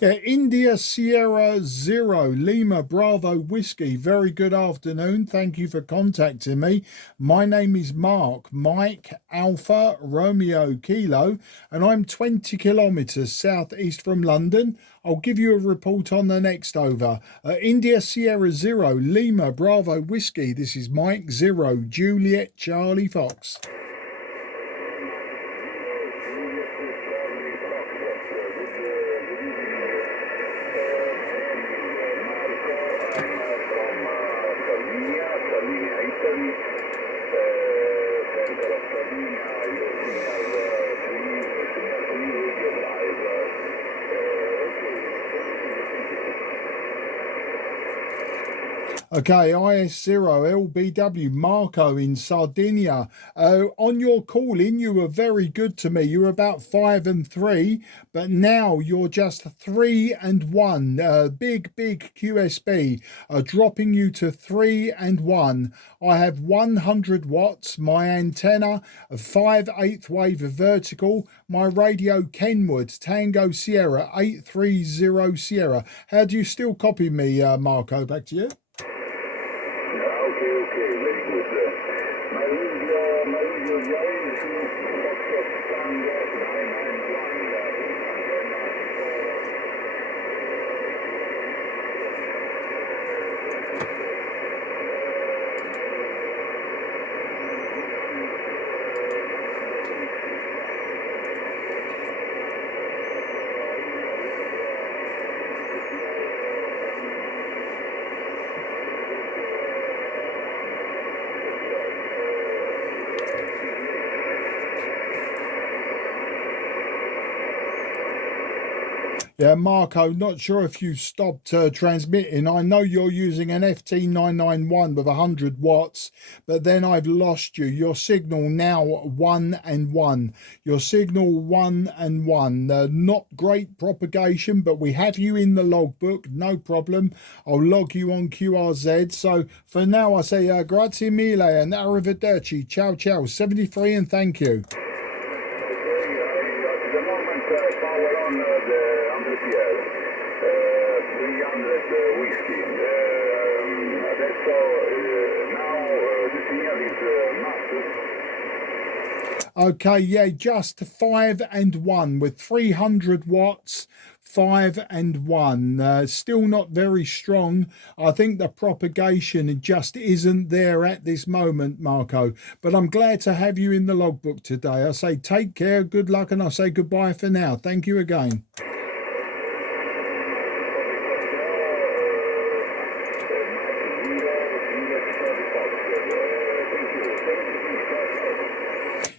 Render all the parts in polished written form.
Yeah, India Sierra Zero Lima Bravo Whiskey. Very good afternoon. Thank you for contacting me. My name is Mark, Mike Alpha Romeo Kilo, and I'm 20 kilometres southeast from London. I'll give you a report on the next over. India Sierra Zero Lima Bravo Whiskey. This is Mike Zero Juliet Charlie Fox. Okay, IS0LBW Marco in Sardinia. On your call in, you were very good to me. You were about 5 and 3, but now you're just 3 and 1. Big QSB, dropping you to 3 and 1. I have 100 watts. My antenna, a 5/8 wave vertical. My radio Kenwood Tango Sierra 830 Sierra. How do you still copy me, Marco? Back to you. Okay, very good. My radio is Foxtrot Tango 991. Yeah, Marco, not sure if you stopped transmitting. I know you're using an FT991 with 100 watts, but then I've lost you. Your signal now 1 and 1. Your signal 1 and 1. Not great propagation, but we have you in the logbook. No problem. I'll log you on QRZ. So for now, I say grazie mille and arrivederci. Ciao, ciao. 73 and thank you. Power on the 100 300 whiskey. Adesso now the signal is massive. Okay, yeah, just 5 and 1 with 300 watts. 5 and 1, still not very strong. I think the propagation just isn't there at this moment, Marco, but I'm glad to have you in the logbook today. I say take care, good luck, and I say goodbye for now. Thank you again.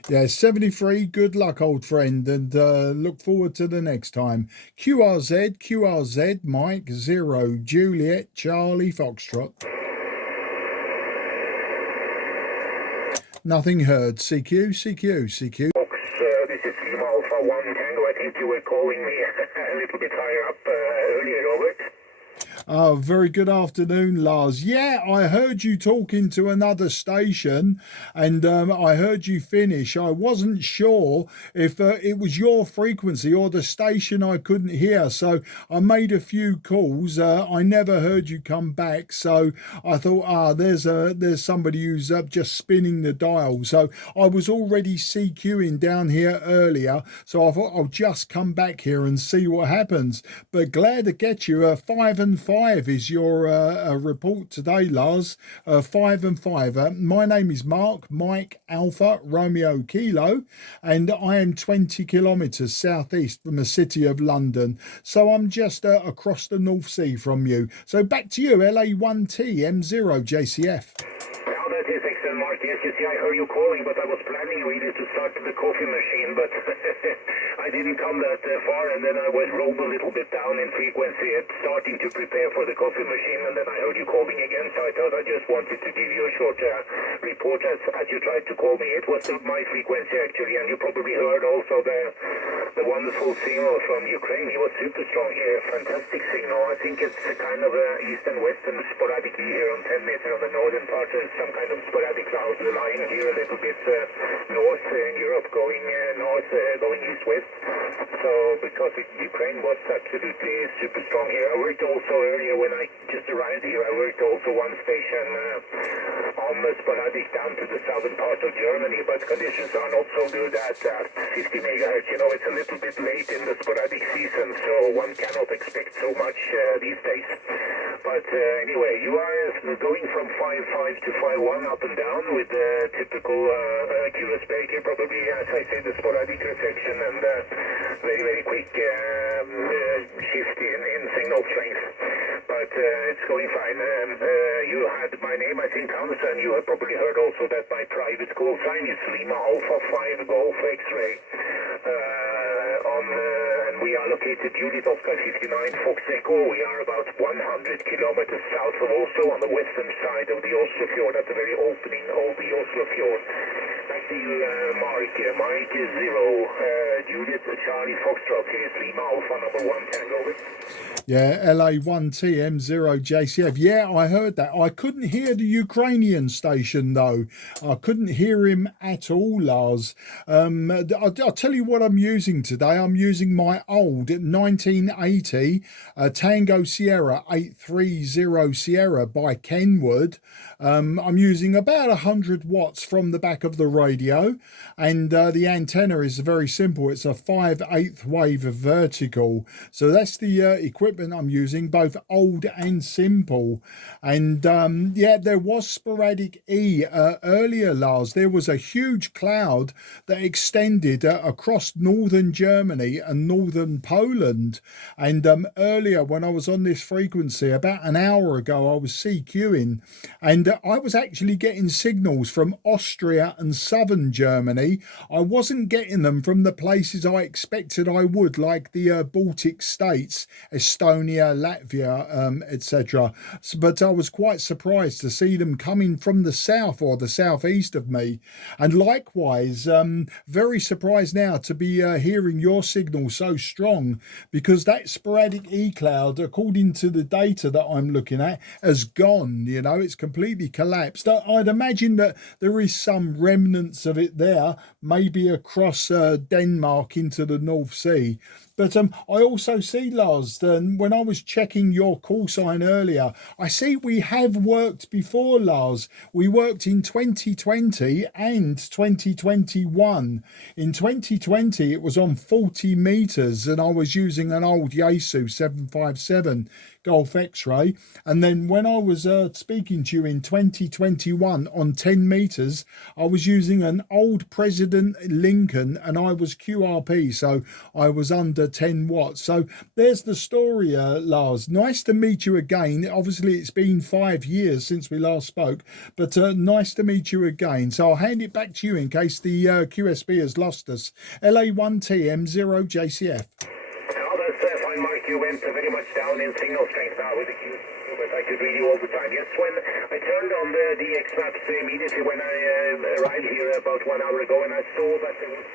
Yeah, 73, good luck, old friend, and look forward to the next time. QRZ, Mike, 0, Juliet, Charlie, Foxtrot. Nothing heard. CQ. Fox, this is Lima Alpha 1 Tango. I think you were calling me a little bit higher up earlier, Robert. Oh, very good afternoon, Lars. Yeah, I heard you talking to another station, and I heard you finish. I wasn't sure if it was your frequency or the station I couldn't hear, so I made a few calls. I never heard you come back, so I thought, there's somebody who's just spinning the dial. So I was already CQing down here earlier, so I thought I'll just come back here and see what happens. But glad to get you 5 and 5 is your report today, Lars. 5 and 5. My name is Mark, Mike Alpha Romeo Kilo, and I am 20 kilometres southeast from the city of London. So I'm just across the North Sea from you. So back to you, LA1T M0 JCF. Well, that is excellent, Mark. Yes, you see, I heard you calling, but I was planning really to start the coffee machine, but I didn't come that far, and then I was rolled a little bit down in frequency, starting to prepare for the coffee machine, and then I heard you calling again, so I thought I just wanted to give you a short report as you tried to call me. It was my frequency, actually, and you probably heard also the wonderful signal from Ukraine. He was super strong here, fantastic signal. I think it's a kind of east and western sporadic here on 10 meters on the northern part. There's some kind of sporadic clouds lying here a little bit north in Europe, going north, going east-west. also because Ukraine was absolutely super strong here. I worked also earlier when I just arrived here. I worked also one station on the sporadic down to the southern part of Germany, but conditions are not so good at 50 megahertz. You know, it's a little bit late in the sporadic season, so one cannot expect so much these days. But anyway, you are going from 5.5 to 5.1 up and down with the typical QS breaker, probably, as I said, the sporadic reflection and very, very quick shift in signal strength. But it's going fine. You had my name, I think, Hans, and you have probably heard also that my private call sign is Lima Alpha 5 Golf X-ray. And we are located unit Oscar 59 Fox Echo. We are about 100 kilometers south of Oslo on the western side of the Oslo Fjord, at the very opening of the Oslo Fjord. Back to you, Mark. Mike is 0, Juliet Charlie Foxtrot. Here's Lima Alpha number 1 Tango. Yeah, LA1TM0JCF. Yeah, I heard that. I couldn't hear the Ukrainian station, though. I couldn't hear him at all, Lars. I'll tell you what I'm using today. I'm using my old 1980 Tango Sierra 830 Sierra by Kenwood. I'm using about 100 watts from the back of the radio, and the antenna is very simple. It's a 5/8 wave vertical. So that's the equipment I'm using, both old and simple. And yeah, there was sporadic E earlier, Lars. There was a huge cloud that extended across northern Germany and northern Poland. And earlier, when I was on this frequency about an hour ago, I was CQing, and I was actually getting signals from Austria and southern Germany. I wasn't getting them from the places I expected I would, like the Baltic states, Estonia, Latvia, etc. But I was quite surprised to see them coming from the south or the southeast of me. And likewise, very surprised now to be hearing your signal so strong, because that sporadic E-cloud, according to the data that I'm looking at, has gone. You know, it's completely collapsed. I'd imagine that there is some remnants of it there, maybe across Denmark into the North Sea. But I also see, Lars, when I was checking your call sign earlier, I see we have worked before, Lars. We worked in 2020 and 2021. In 2020, it was on 40 meters, and I was using an old Yaesu 757 Golf X-ray. And then when I was speaking to you in 2021 on 10 meters, I was using an old President Lincoln, and I was QRP, so I was under 10 watts. So there's the story, Lars. Nice to meet you again. Obviously, it's been 5 years since we last spoke, but nice to meet you again. So I'll hand it back to you in case the QSB has lost us. LA1TM0JCF. You went very much down in signal strength now with the Q, but I could read you all the time. Yes, when I turned on the DX maps immediately when I arrived here about 1 hour ago, and I saw that there was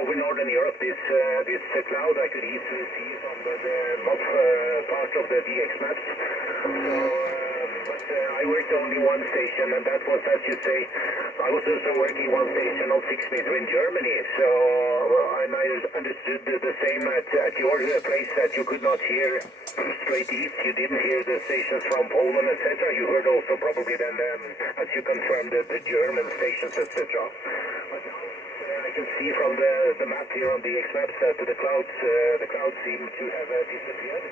over northern Europe, this cloud I could easily see from the top part of the DX maps. But I worked only one station, and that was, as you say, I was also working one station on 6 meter in Germany. So and I understood the same at your place, that you could not hear straight east. You didn't hear the stations from Poland, etc. You heard also probably then, as you confirmed, the German stations, etc. But I can see from the map here on the X-Maps that the clouds seem to have disappeared.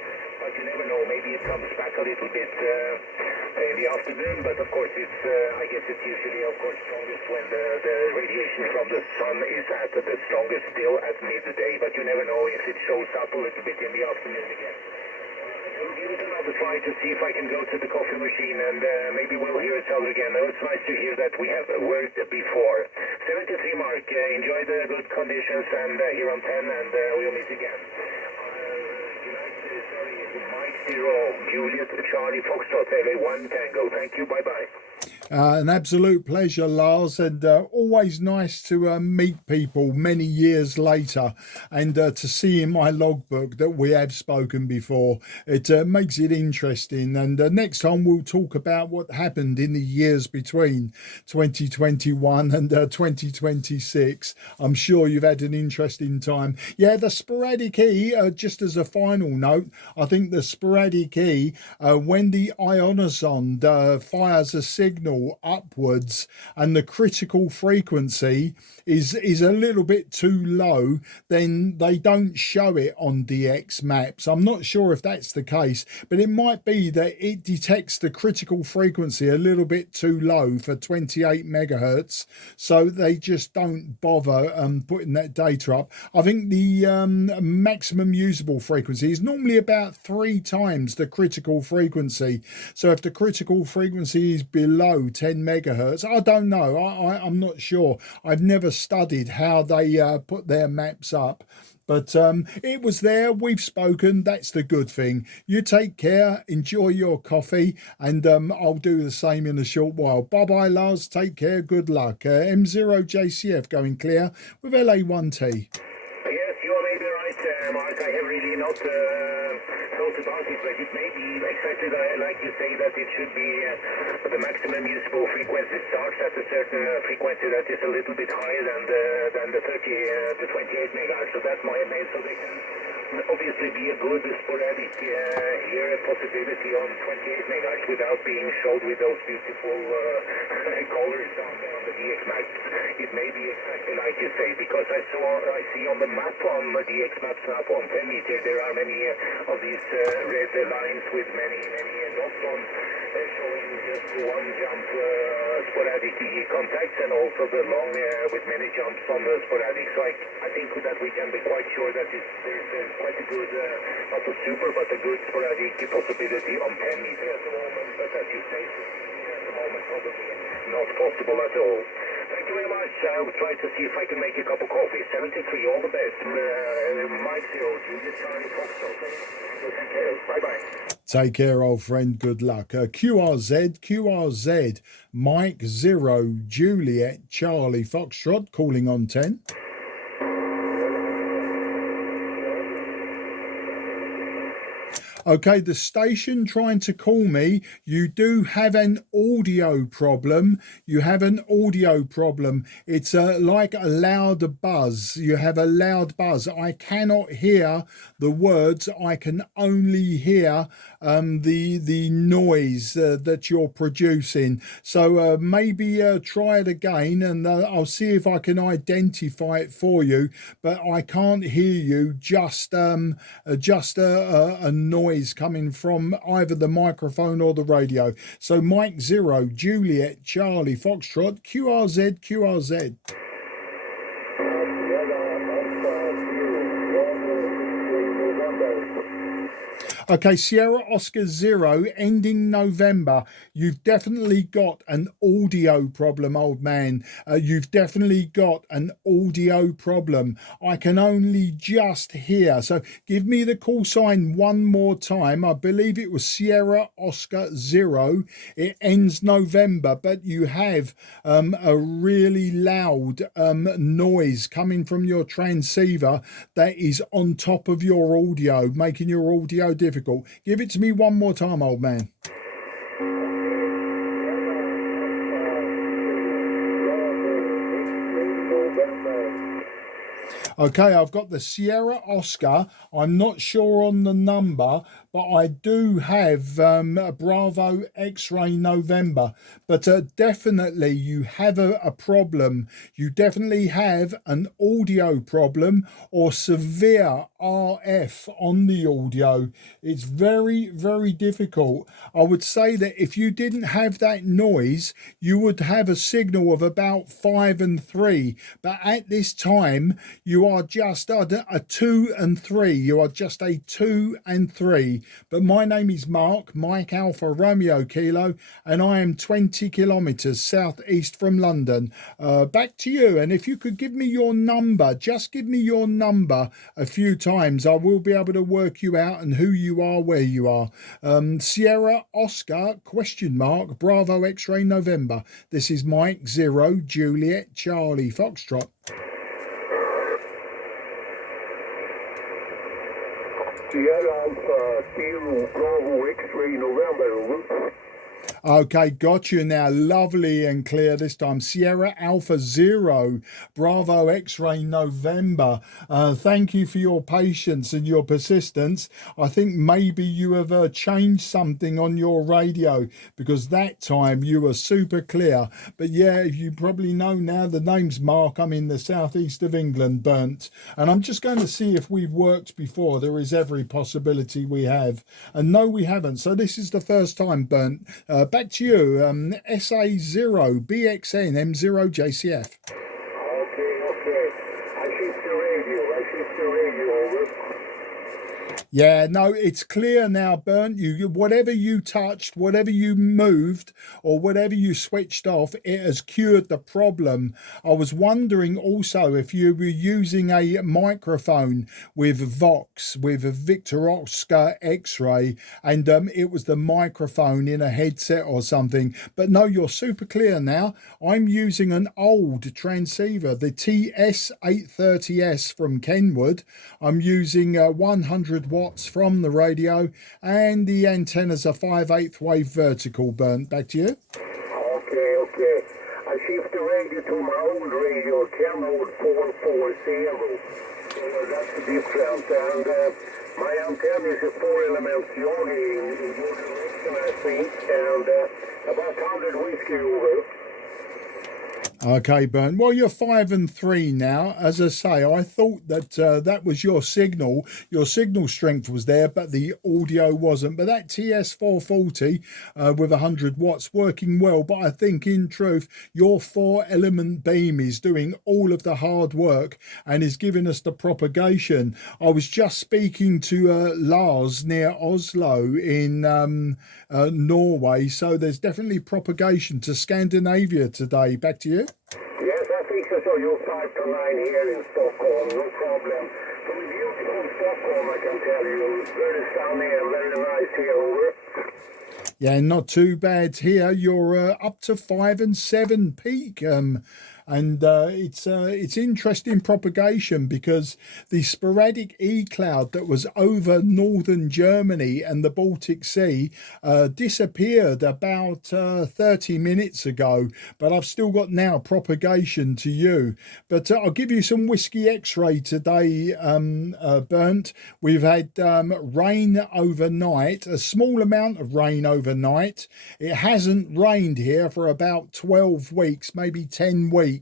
But you never know, maybe it comes back a little bit in the afternoon. But of course, it's I guess it's usually, of course, strongest when the radiation from the sun is at the strongest still at midday. But you never know if it shows up a little bit in the afternoon again. I'll try to see if I can go to the coffee machine, and maybe we'll hear each other again. It's nice to hear that we have worked before. 73 Mark, enjoy the good conditions, and here on 10, and we'll meet again. Mike 0, Juliet, Charlie, Foxtrot, LA1 Tango. Thank you, bye-bye. An absolute pleasure, Lars, and always nice to meet people many years later and to see in my logbook that we have spoken before. It makes it interesting. And next time we'll talk about what happened in the years between 2021 and 2026. I'm sure you've had an interesting time. Yeah, the sporadic E, just as a final note, I think the sporadic E, when the ionosonde fires a signal upwards and the critical frequency is a little bit too low, then they don't show it on DX maps. I'm not sure if that's the case, but it might be that it detects the critical frequency a little bit too low for 28 megahertz, so they just don't bother putting that data up. I think the maximum usable frequency is normally about 3 times the critical frequency. So if the critical frequency is below 10 megahertz, I don't know. I'm not sure. I've never studied how they put their maps up. But it was there. We've spoken. That's the good thing. You take care. Enjoy your coffee. And I'll do the same in a short while. Bye-bye, Lars. Take care. Good luck. M0JCF going clear with LA1T. Yes, you may be right, Mark. I have really not thought about it, but it may be exactly like you say, that it should be the maximum usable frequency starts at a certain frequency that is a little bit higher than the 28 megahertz. So that's my main. So they can obviously be a good sporadic here possibility on 28 megahertz without being showed with those beautiful colors on the DX maps. It may be exactly like you say, because I see on the map on the DX maps map on 10 meter there are many of these red lines with many dots on, showing just one jump sporadic contacts, and also the long with many jumps on the sporadic. So I think that we can be quite sure that there's quite a good, not a super, but a good sporadic possibility on 10 meter at the moment. But as you say, at the moment probably not possible at all. Thank you very much. I'll try to see if I can make a cup of coffee. 73, all the best. Mike 0, Julius Charlie Foxtrot. Take care. Bye-bye. Take care, old friend. Good luck. QRZ, Mike 0, Juliet Charlie Foxtrot, calling on 10. Okay, the station trying to call me. You do have an audio problem. You have an audio problem. It's like a loud buzz. You have a loud buzz. I cannot hear the words. I can only hear the noise that you're producing. So maybe try it again, and I'll see if I can identify it for you. But I can't hear you. Just a noise coming from either the microphone or the radio. So Mike 0, Juliet Charlie Foxtrot, QRZ. Okay, Sierra Oscar 0, ending November. You've definitely got an audio problem, old man. You've definitely got an audio problem. I can only just hear. So give me the call sign one more time. I believe it was Sierra Oscar 0. It ends November, but you have a really loud noise coming from your transceiver that is on top of your audio, making your audio difficult. Give it to me one more time, old man. Okay, I've got the Sierra Oscar. I'm not sure on the number, but I do have Bravo X-Ray November. But definitely you have a problem. You definitely have an audio problem or severe RF on the audio. It's very, very difficult. I would say that if you didn't have that noise, you would have a signal of about 5 and 3. But at this time, you are just a 2 and 3. You are just a 2 and 3. But my name is Mark, Mike Alpha Romeo Kilo, and I am 20 kilometres southeast from London. Back to you. And if you could give me your number, just give me your number a few times, I will be able to work you out and who you are, where you are. Sierra Oscar Bravo X-ray November. This is Mike 0 Juliet Charlie Foxtrot. Sierra Alpha Zero Bravo X-ray November. Okay, got you now. Lovely and clear this time. Sierra Alpha 0 Bravo X-ray November. Thank you for your patience and your persistence. I think maybe you have changed something on your radio, because that time you were super clear. But yeah, you probably know now, the name's Mark. I'm in the southeast of England, Burnt. And I'm just going to see if we've worked before. There is every possibility we have. And no, we haven't. So this is the first time, Burnt. Back to you, SA0 BXN M0 JCF. Okay. I shift the radio, over. Yeah, no, it's clear now, Burnt. You whatever you touched, whatever you moved, or whatever you switched off, it has cured the problem. I was wondering also if you were using a microphone with Vox, with a Victor Oscar X-ray, and it was the microphone in a headset or something. But no, you're super clear now. I'm using an old transceiver, the TS-830S from Kenwood. I'm using 100 watts from the radio, and the antennas are 5/8 wave vertical. Burnt. Back to you. Okay. I shift the radio to my old radio, Kenwood 440. That's the difference. And my antenna is a 4-element Yagi in your direction, I think, and about 100 whiskey over. Okay, Burnt. Well, you're 5 and 3 now. As I say, I thought that that was your signal. Your signal strength was there, but the audio wasn't. But that TS-440 with 100 watts working well. But I think in truth, your 4-element beam is doing all of the hard work and is giving us the propagation. I was just speaking to Lars near Oslo in Norway. So there's definitely propagation to Scandinavia today. Back to you. Yes, I think so. You're 5 to 9 here in Stockholm, no problem. From beautiful Stockholm, I can tell you, very sunny and very nice here, over. Yeah, not too bad here. You're up to 5 and 7 peak. And it's interesting propagation, because the sporadic E-cloud that was over northern Germany and the Baltic Sea disappeared about 30 minutes ago, but I've still got now propagation to you. But I'll give you some whiskey X-ray today, Burnt. We've had rain overnight, a small amount of rain overnight. It hasn't rained here for about 12 weeks, maybe 10 weeks.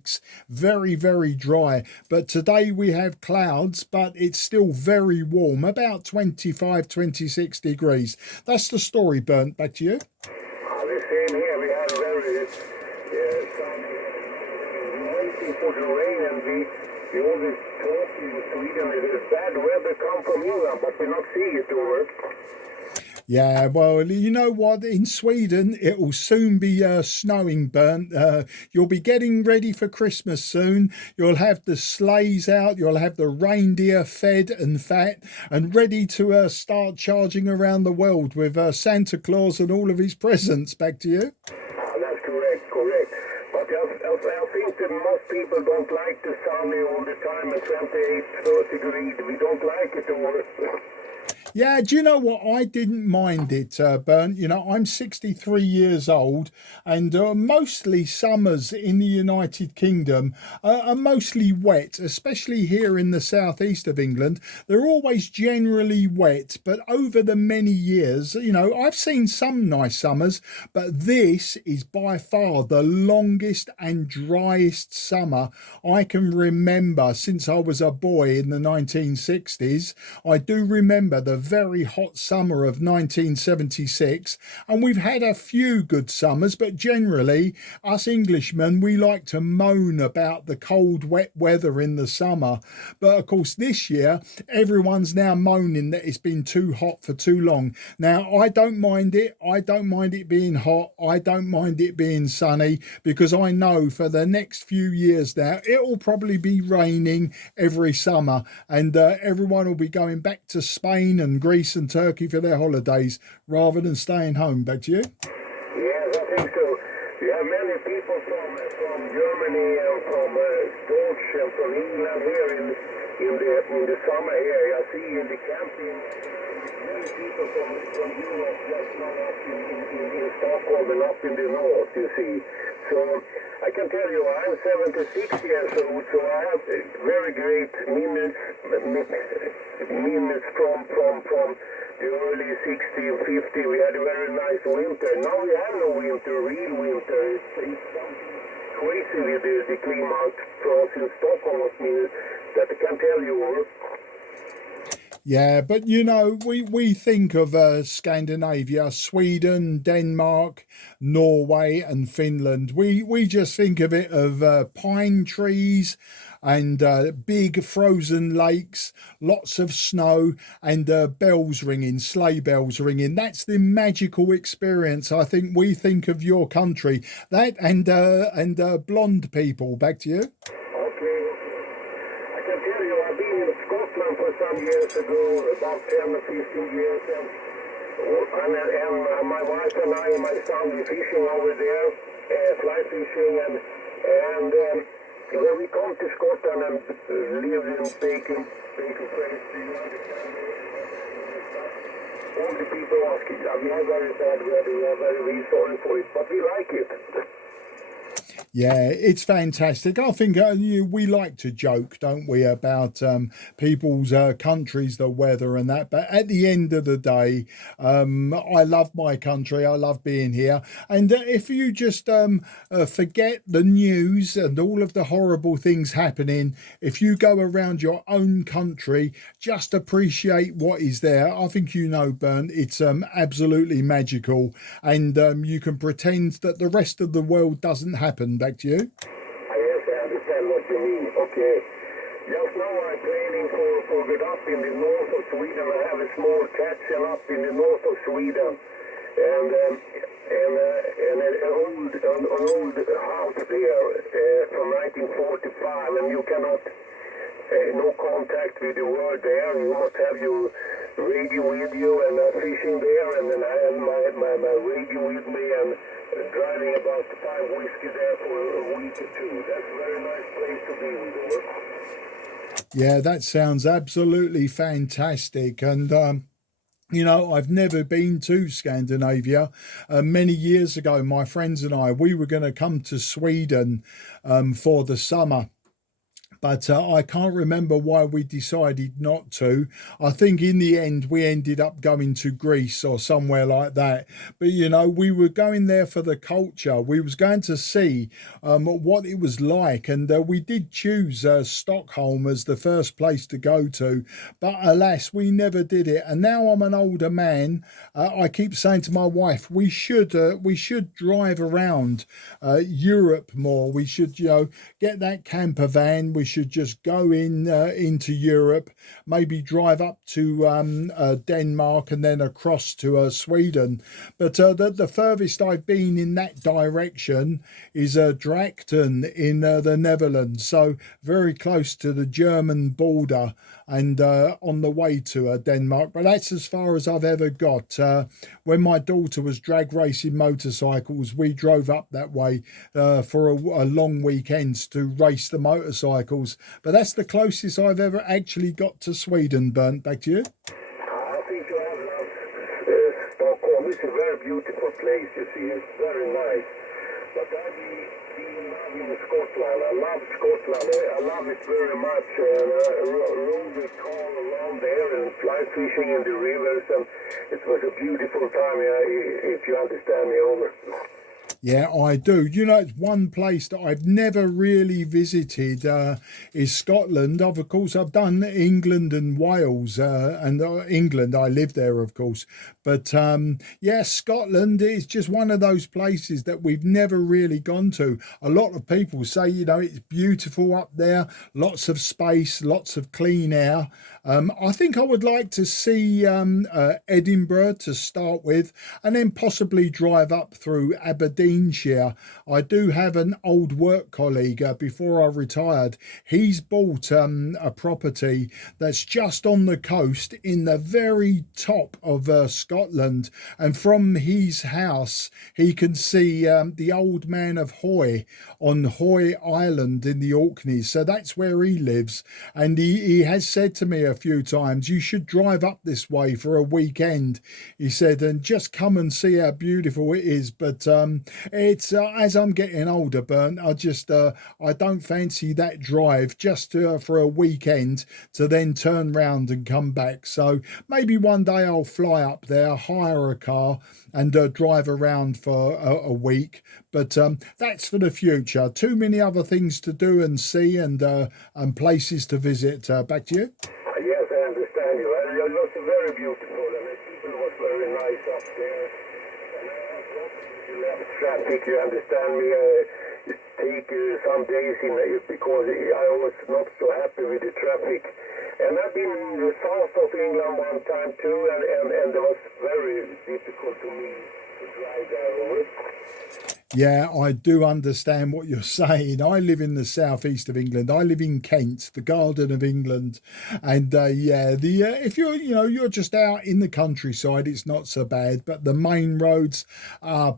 Very, very dry. But today we have clouds, but it's still very warm, about 25, 26 degrees. That's the story, Burnt. Back to you. The same here. We had very sunny, waiting for the rain, and we always talk in Sweden. It's bad weather come from England, but we not see it, over. Yeah, well, you know what? In Sweden, it will soon be snowing, Burnt. You'll be getting ready for Christmas soon. You'll have the sleighs out. You'll have the reindeer fed and fat and ready to start charging around the world with Santa Claus and all of his presents. Back to you. That's correct. But I think that most people don't like the sunny all the time at 28, 30 degrees. We don't like it, over. Yeah, do you know what? I didn't mind it, Burnt. You know, I'm 63 years old, and mostly summers in the United Kingdom are mostly wet, especially here in the southeast of England. They're always generally wet, but over the many years, you know, I've seen some nice summers, but this is by far the longest and driest summer I can remember since I was a boy in the 1960s. I do remember the very hot summer of 1976, and we've had a few good summers, but generally, us Englishmen, we like to moan about the cold, wet weather in the summer. But of course, this year, everyone's now moaning that it's been too hot for too long. Now, I don't mind it. I don't mind it being hot. I don't mind it being sunny, because I know for the next few years now, it will probably be raining every summer, and everyone will be going back to Spain and Greece and Turkey for their holidays rather than staying home. Back to you. Yes, I think so. We have many people from Germany and from Deutsch and from England here in the summer here. I see in the camping many people from Europe just now up in Stockholm and up in the north, you see. So I can tell you, I'm 76 years old, so I have very great minutes from the early 60s and 50s. We had a very nice winter. Now we have no winter, real winter. It's something crazy with the climate for us in Stockholm, that I can tell you. Yeah, but you know, we think of Scandinavia, Sweden, Denmark, Norway, and Finland. We just think of it of pine trees and big frozen lakes, lots of snow, and bells ringing, sleigh bells ringing. That's the magical experience. I think we think of your country. That and blonde people. Back to you. For some years ago, about 10 or 15 years, and my wife and I and my son were fishing over there, fly fishing, and when we come to Scotland and live in Bacon place, do you understand? All the people asking, we are very bad weather, we are very sorry for it, but we like it. Yeah, it's fantastic. I think we like to joke, don't we, about people's countries, the weather and that. But at the end of the day, I love my country. I love being here. And if you just forget the news and all of the horrible things happening, if you go around your own country, just appreciate what is there. I think you know, Bernd, it's absolutely magical. And you can pretend that the rest of the world doesn't happen. Back to you. Yes, I understand what you mean. Okay. Just now I'm planning for get up in the north of Sweden. I have a small catch up in the north of Sweden. And an old house there from 1945, and you cannot, no contact with the world there. You must have your radio with you, and fishing there, and then I have my radio with me, and driving about 5 whiskey there for a week or two. That's a very nice place to be with work. Yeah, that sounds absolutely fantastic. And you know, I've never been to Scandinavia. Many years ago, my friends and I, we were going to come to Sweden for the summer. But I can't remember why we decided not to. I think in the end we ended up going to Greece or somewhere like that. But you know, we were going there for the culture. We was going to see what it was like, and we did choose Stockholm as the first place to go to. But alas, we never did it. And now I'm an older man. I keep saying to my wife, we should drive around Europe more. We should, you know, get that camper van. We should just go into Europe, maybe drive up to Denmark and then across to Sweden. But the furthest I've been in that direction is Drachten in the Netherlands, so very close to the German border and on the way to Denmark. But that's as far as I've ever got. When my daughter was drag racing motorcycles, we drove up that way for a long weekend to race the motorcycles. But that's the closest I've ever actually got to Sweden. Bernd, back to you. I think you have Stockholm. It's a very beautiful place, you see. It's very nice. But I've been loving Scotland. I love Scotland. I love it very much. Rode the car around there and fly fishing in the rivers. And it was a beautiful time, if you understand me. Over. Yeah, I do. You know, it's one place that I've never really visited is Scotland. Of course, I've done England and Wales, and England. I live there, of course. But yeah, Scotland is just one of those places that we've never really gone to. A lot of people say, you know, it's beautiful up there, lots of space, lots of clean air. I think I would like to see Edinburgh to start with, and then possibly drive up through Aberdeenshire. I do have an old work colleague before I retired. He's bought a property that's just on the coast in the very top of Scotland, and from his house he can see the Old Man of Hoy on Hoy Island in the Orkneys. So that's where he lives, and he has said to me a few times, you should drive up this way for a weekend, he said, and just come and see how beautiful it is. But it's as I'm getting older, Bernd, I don't fancy that drive just for a weekend to then turn round and come back. So maybe one day I'll fly up there, hire a car, and drive around for a week. But that's for the future. Too many other things to do and see, and places to visit. Back to you. Yes, I understand you. It was very beautiful, and it was very nice up there. And you left traffic, you understand me. It take some days in because I was not so happy with the traffic. And I've been south of England one time too, and it was very difficult to me to drive there. Yeah, I do understand what you're saying. I live in the southeast of England. I live in Kent, the Garden of England, and yeah, the if you're just out in the countryside, it's not so bad. But the main roads,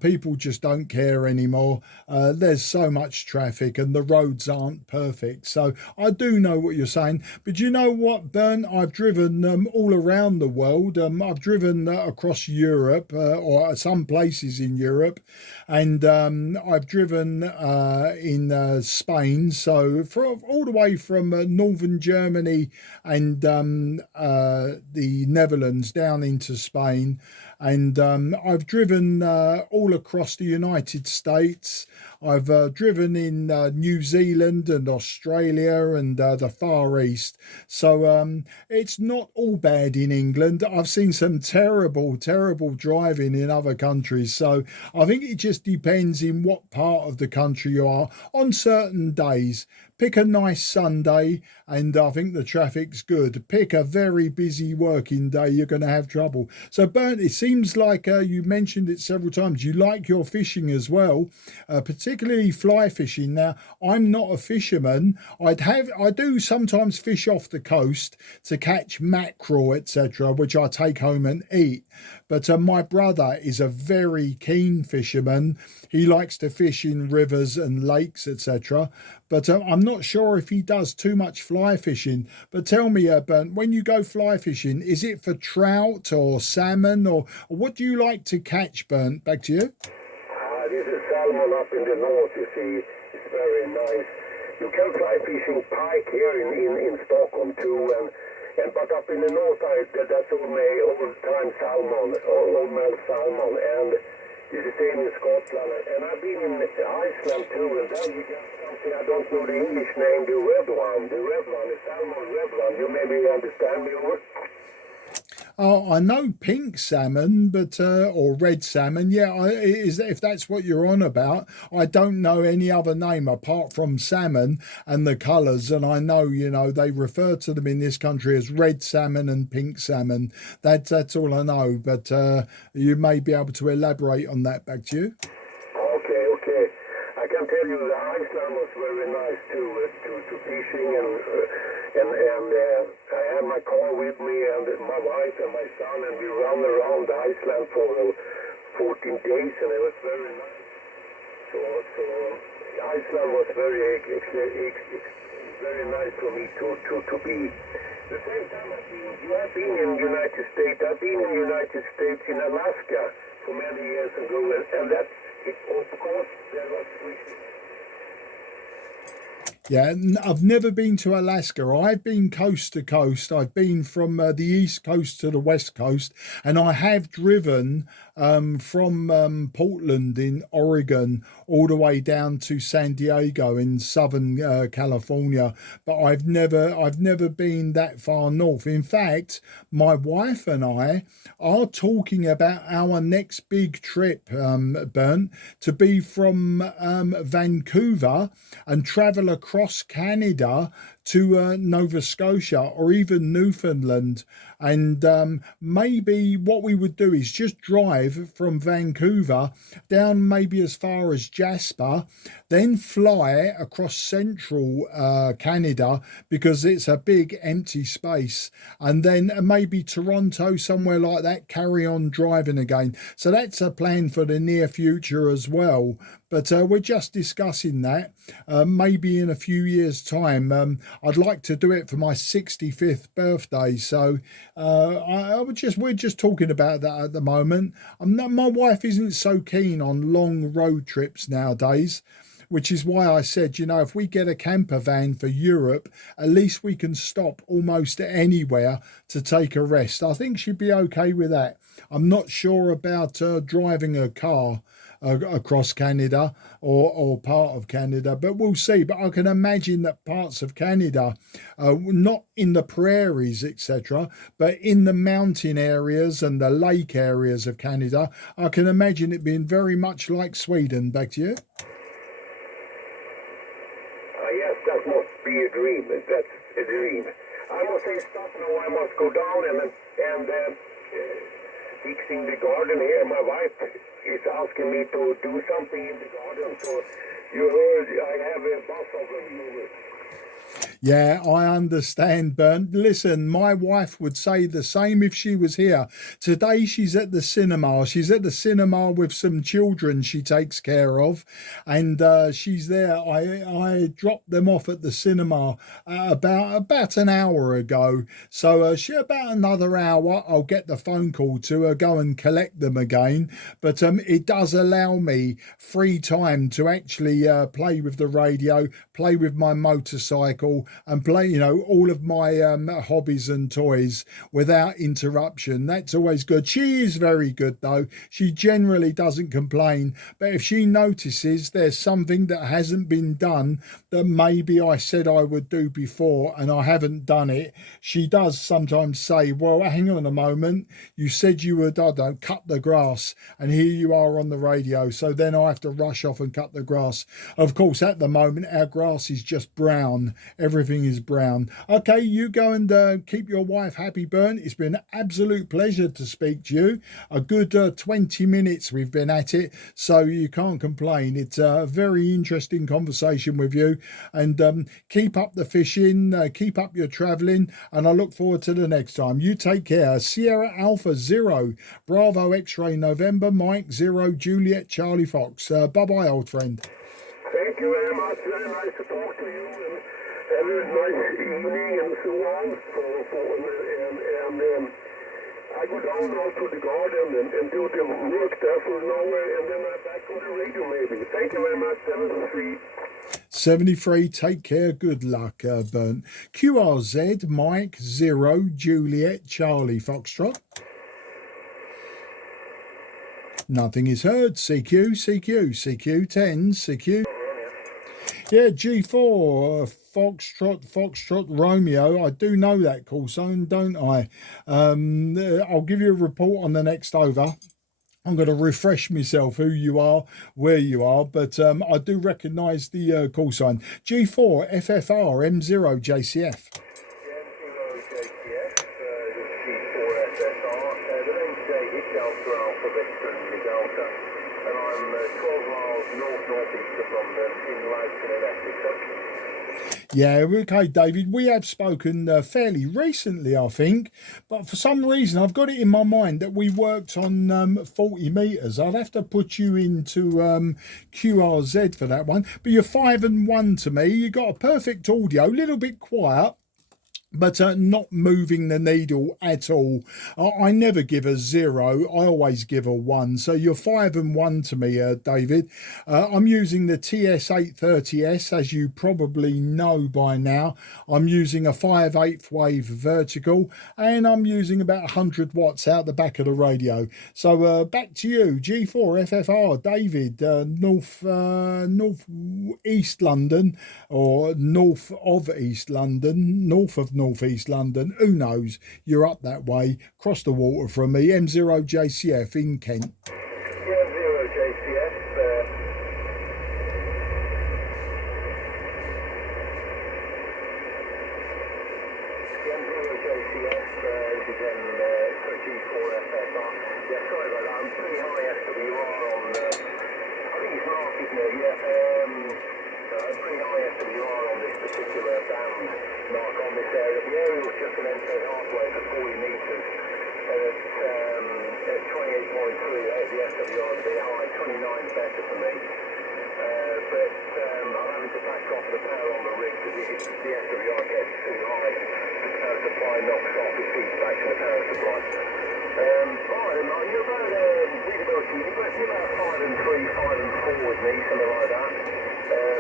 people just don't care anymore. There's so much traffic, and the roads aren't perfect. So I do know what you're saying. But you know what, Bernd? I've driven all around the world. I've driven across Europe, or some places in Europe, and I've driven in Spain, so all the way from northern Germany and the Netherlands down into Spain. And I've driven all across the United States. I've driven in New Zealand and Australia and the Far East. So it's not all bad in England. I've seen some terrible, terrible driving in other countries. So I think it just depends in what part of the country you are on certain days. Pick a nice Sunday, and I think the traffic's good. Pick a very busy working day, you're going to have trouble. So, Bernd, it seems like you mentioned it several times. You like your fishing as well, particularly fly fishing. Now, I'm not a fisherman. I do sometimes fish off the coast to catch mackerel, etc., which I take home and eat. But my brother is a very keen fisherman. He likes to fish in rivers and lakes, etc. But I'm not sure if he does too much fly fishing. But tell me, Bernd, when you go fly fishing, is it for trout or salmon, or what do you like to catch, Bernd? Back to you. This is salmon up in the north, you see. It's very nice. You can fly fishing pike here in Stockholm too, but up in the north, that's all the time salmon, old man salmon, and it's the same in Scotland. And I've been in Iceland too, and then you get something, I don't know the English name, the red one, the salmon red one. You maybe understand me, or? Oh, I know pink salmon, but or red salmon. Yeah, if that's what you're on about. I don't know any other name apart from salmon and the colours. And I know, they refer to them in this country as red salmon and pink salmon. That's all I know. But you may be able to elaborate on that. Back to you. Okay. I can tell you the Iceland was very nice too, to fishing and I had my car with me and my wife and my son, and we ran around Iceland for 14 days, and it was very nice. So Iceland was very nice for me to be. The same time you have been in the United States. I've been in the United States in Alaska for many years ago, and that's of course there was. Yeah, I've never been to Alaska. I've been coast to coast. I've been from the east coast to the west coast, and I have driven from Portland in Oregon all the way down to San Diego in Southern California, but I've never been that far north. In fact, my wife and I are talking about our next big trip, Bernd, to be from Vancouver and travel across Canada to Nova Scotia or even Newfoundland. And maybe what we would do is just drive from Vancouver down maybe as far as Jasper, then fly across central Canada because it's a big empty space, and then maybe Toronto, somewhere like that, carry on driving again. So that's a plan for the near future as well. But we're just discussing that. Maybe in a few years' time, I'd like to do it for my 65th birthday. So we're just talking about that at the moment. My wife isn't so keen on long road trips nowadays, which is why I said, if we get a camper van for Europe, at least we can stop almost anywhere to take a rest. I think she'd be okay with that. I'm not sure about driving a car across Canada or part of Canada, but we'll see. But I can imagine that parts of Canada, not in the prairies, etc., but in the mountain areas and the lake areas of Canada, I can imagine it being very much like Sweden. Back to you. Yes, that must be a dream. That's a dream. I must say stop now. I must go down and fixing the garden here. My wife is asking me to do something in the garden. So you heard I have a bus over. Yeah, I understand, Bernd. Listen, my wife would say the same if she was here. Today she's at the cinema. She's at the cinema with some children she takes care of, and she's there. I dropped them off at the cinema about an hour ago. So about another hour, I'll get the phone call to go and collect them again. But it does allow me free time to actually play with the radio, play with my motorcycle, and play, all of my hobbies and toys without interruption. That's always good. She is very good, though. She generally doesn't complain, but if she notices there's something that hasn't been done that maybe I said I would do before and I haven't done it, she does sometimes say, well, hang on a moment, you said you would, cut the grass, and here you are on the radio. So then I have to rush off and cut the grass. Of course, at the moment, our grass is just brown. Everything is brown. Okay, you go and keep your wife happy, Bernd. It's been an absolute pleasure to speak to you. A good 20 minutes we've been at it, so you can't complain. It's a very interesting conversation with you, and keep up the fishing, keep up your travelling, and I look forward to the next time. You take care. Sierra Alpha 0, Bravo X-Ray November, Mike 0, Juliet Charlie Fox. Bye-bye, old friend. Thank you very much. Very nice to talk to you, and have a nice evening and so on. And I go down now to the garden and do the work there for Norway, and then I'm back on the radio maybe. Thank you very much, 73, take care, good luck, Bernd. QRZ, Mike 0, Juliet Charlie Foxtrot. Nothing is heard. CQ, CQ10, CQ. Yeah, G4, Foxtrot, Romeo. I do know that call sign, don't I? I'll give you a report on the next over. I'm going to refresh myself who you are, where you are, but I do recognise the call sign. G4, FFR, M0, JCF. Yeah, okay, David. We have spoken fairly recently, I think, but for some reason I've got it in my mind that we worked on 40 metres. I'd have to put you into QRZ for that one. But you're 5 and 1 to me. You got a perfect audio, a little bit quiet. but not moving the needle at all. I never give a 0. I always give a 1. So you're 5 and 1 to me, David. I'm using the TS-830S, as you probably know by now. I'm using a 5/8 wave vertical, and I'm using about 100 watts out the back of the radio. So back to you, G4 FFR, David, north east London, or north of East London, north of northeast London, who knows? You're up that way, across the water from me, M0JCF in Kent. Yeah, 0JCF. M0JCF, this is G4FFR. Yeah, sorry about that. I'm pretty high SWR on, I think it's Mark, isn't it? Yeah, pretty high SWR on this particular band, Mark, on this area. The area was just an entrance halfway for 40 metres. And at 28.3, the SWR is a bit high, 29 is better for me. But I'm having to back off the power on the rig because the SWR gets too high. The power supply knocks off, it feeds back to the power supply. Alright, Mark, you're about, readability, you're about 5 and 3, 5 and 4 with me, something like that.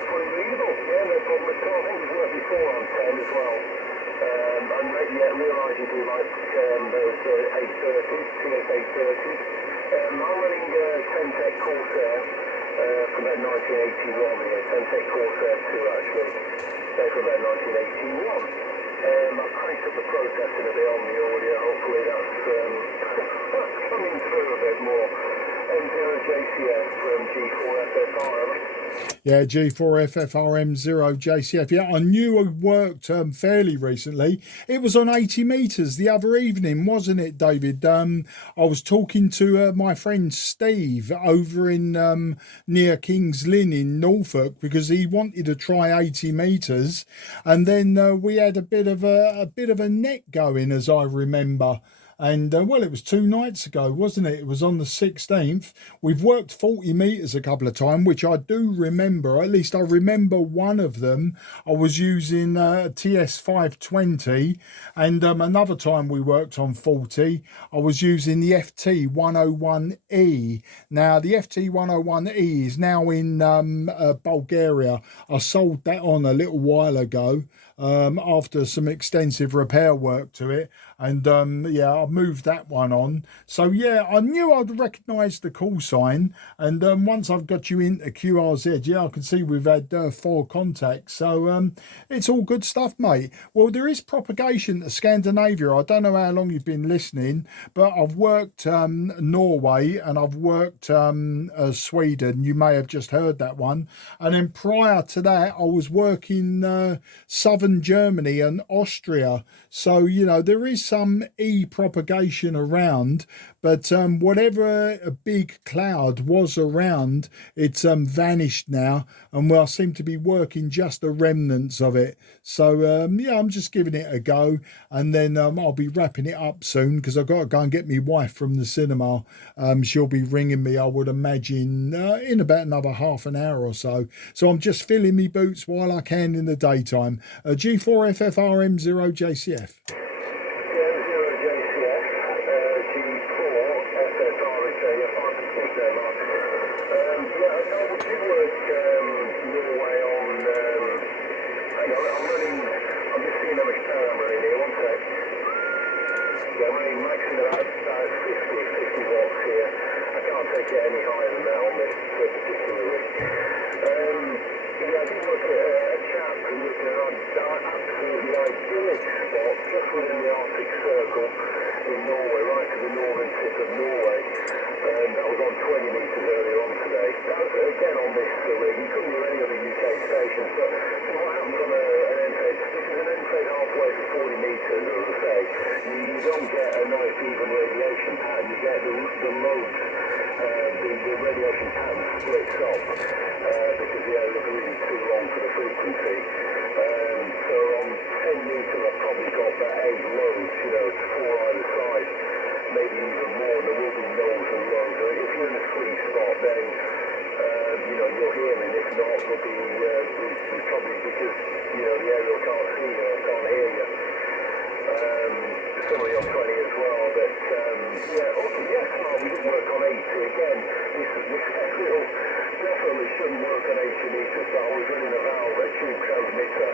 Fully readable, yeah, no problem at all. I think we've worked before on 10 as well. And yeah, realise you do like those 830s, TS-830s. I'm running 10-Tech Corsair from about 1981 here, 10-Tech Corsair 2 actually, from about 1981. I've cranked up the processing a bit on the audio, hopefully that's coming through a bit more. M0JCF from G4FFR. Yeah, G4FFRM0JCF. Yeah, I knew I worked fairly recently. It was on 80 metres the other evening, wasn't it, David? I was talking to my friend Steve over in near King's Lynn in Norfolk because he wanted to try 80 metres, and then we had a bit of a net going, as I remember. And well, it was 2 nights ago, wasn't it? It was on the 16th. We've worked 40 metres a couple of times, which I do remember. At least I remember one of them. I was using TS-520, and another time we worked on 40, I was using the FT-101E. Now, the FT-101E is now in Bulgaria. I sold that on a little while ago. After some extensive repair work to it, and yeah, I moved that one on. So yeah, I knew I'd recognise the call sign, and once I've got you into QRZ, yeah, I can see we've had 4 contacts, so it's all good stuff, mate. Well, there is propagation to Scandinavia. I don't know how long you've been listening, but I've worked Norway, and I've worked Sweden. You may have just heard that one, and then prior to that I was working southern Germany and Austria. So, you know, there is some E propagation around, but whatever a big cloud was around, it's vanished now, and I seem to be working just the remnants of it. So yeah, I'm just giving it a go, and then I'll be wrapping it up soon because I've got to go and get my wife from the cinema. She'll be ringing me, I would imagine, in about another half an hour or so. So I'm just filling me boots while I can in the daytime. G4FFRM0JCF. Get any higher than that on this particular rig. Yeah, I did look at a chap who was an absolutely idyllic spot just within the Arctic Circle in Norway, right to the northern tip of Norway. That was on 20 metres earlier on today. That was again on this rig. You couldn't do any other UK stations, but what happens on an NFADE, this is an NFADE halfway to 40 metres, as I say, you don't get a nice even radiation pattern, you get the loads. The radiation pattern splits up because the area is really too long for the frequency. So on 10 metres I've probably got about 8 loads, you know, 4 either side, maybe even more. There will be nodes and loads. So if you're in a sweet spot, then you know, you'll hear me. If not, it'll be probably because, you know, the aerial can't see you or can't hear you. Well, definitely shouldn't work on H&E to start. I was running a valve, a tube transmitter,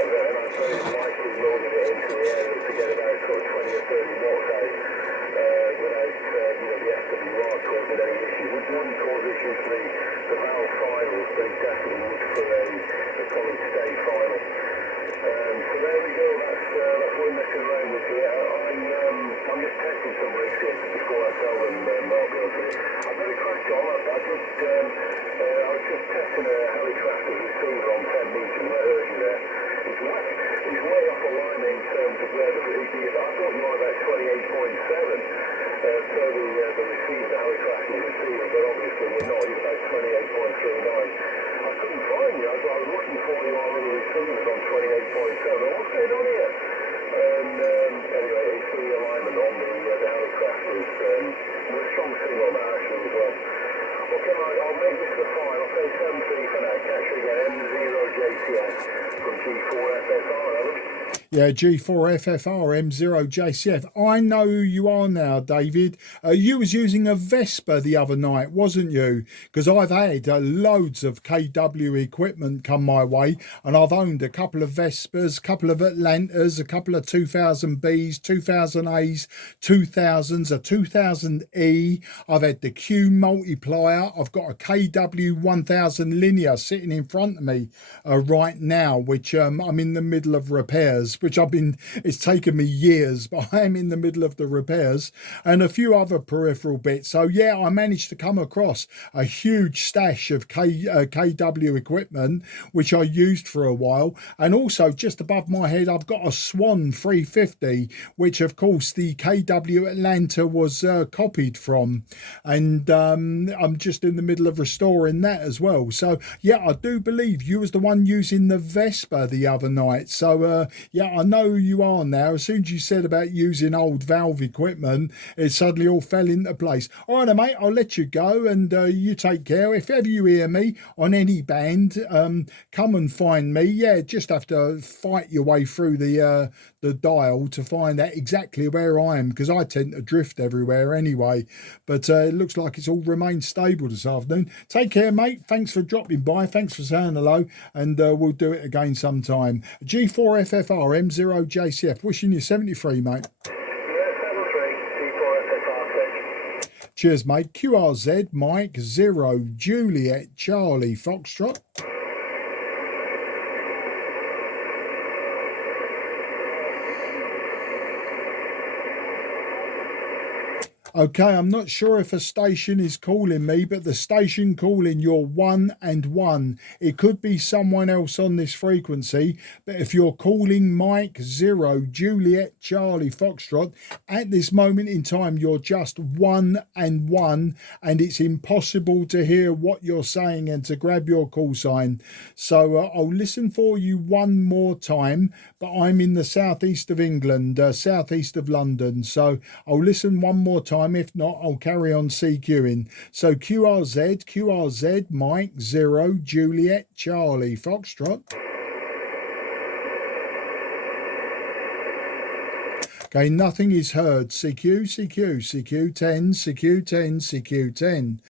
and I very lightly loaded it into the area to get about sort of 20 or 30 watts out without the SWR causing any issues. It wouldn't cause issues for the valve finals, but it definitely would for the solid state final. So there we go. That's what we're messing around with here. I'm just testing some rigs here before I tell them Mark goes with it. I better crack on. I was just testing a Helicraft receiver on 10 metres and I heard you there. It's way off the line in terms of where the receiver is. I thought you were about 28.7 for the receiver, Helicraft receiver, but obviously we're not. He's about 28.39. I couldn't find you. I was looking for you on the receivers on 28.7. What's going on here? And anyway, it's the alignment on the Helicraft is with a strong signal on that actually as well. Okay, Mike, I'll make this the fine. I'll say 7-3 for now. Catch you again, M0JCS from G4FSR. Yeah, G4FFR M0JCF. I know who you are now, David. You was using a Vespa the other night, wasn't you? Because I've had loads of KW equipment come my way, and I've owned a couple of Vespas, a couple of Atlantas, a couple of 2000Bs, 2000As, 2000s, a 2000E. I've had the Q multiplier. I've got a KW 1000 linear sitting in front of me right now, which I'm in the middle of repairs, which it's taken me years, but I am in the middle of the repairs, and a few other peripheral bits. So yeah, I managed to come across a huge stash of KW equipment, which I used for a while. And also just above my head, I've got a Swan 350, which of course the KW Atlanta was copied from. And I'm just in the middle of restoring that as well. So yeah, I do believe you was the one using the Vespa the other night. So yeah, I know who you are now. As soon as you said about using old valve equipment, it suddenly all fell into place. All right, mate, I'll let you go, and you take care. If ever you hear me on any band, come and find me. Yeah, just have to fight your way through the dial to find out exactly where I am, because I tend to drift everywhere anyway. But it looks like it's all remained stable this afternoon. Take care, mate. Thanks for dropping by. Thanks for saying hello, and we'll do it again sometime. G4FFR M0JCF, wishing you 73, mate. Yeah, 7-3, G4FSR. Cheers, mate. QRZ Mike 0 Juliet Charlie Foxtrot. Okay, I'm not sure if a station is calling me, but the station calling, you're 1 and 1. It could be someone else on this frequency, but if you're calling Mike 0 Juliet Charlie Foxtrot, at this moment in time, you're just 1 and 1, and it's impossible to hear what you're saying and to grab your call sign. So I'll listen for you one more time, but I'm in the southeast of England, southeast of London. So I'll listen one more time. If not, I'll carry on CQing. So QRZ Mike 0 Juliet Charlie Foxtrot. Okay, nothing is heard. CQ10, CQ10, CQ10.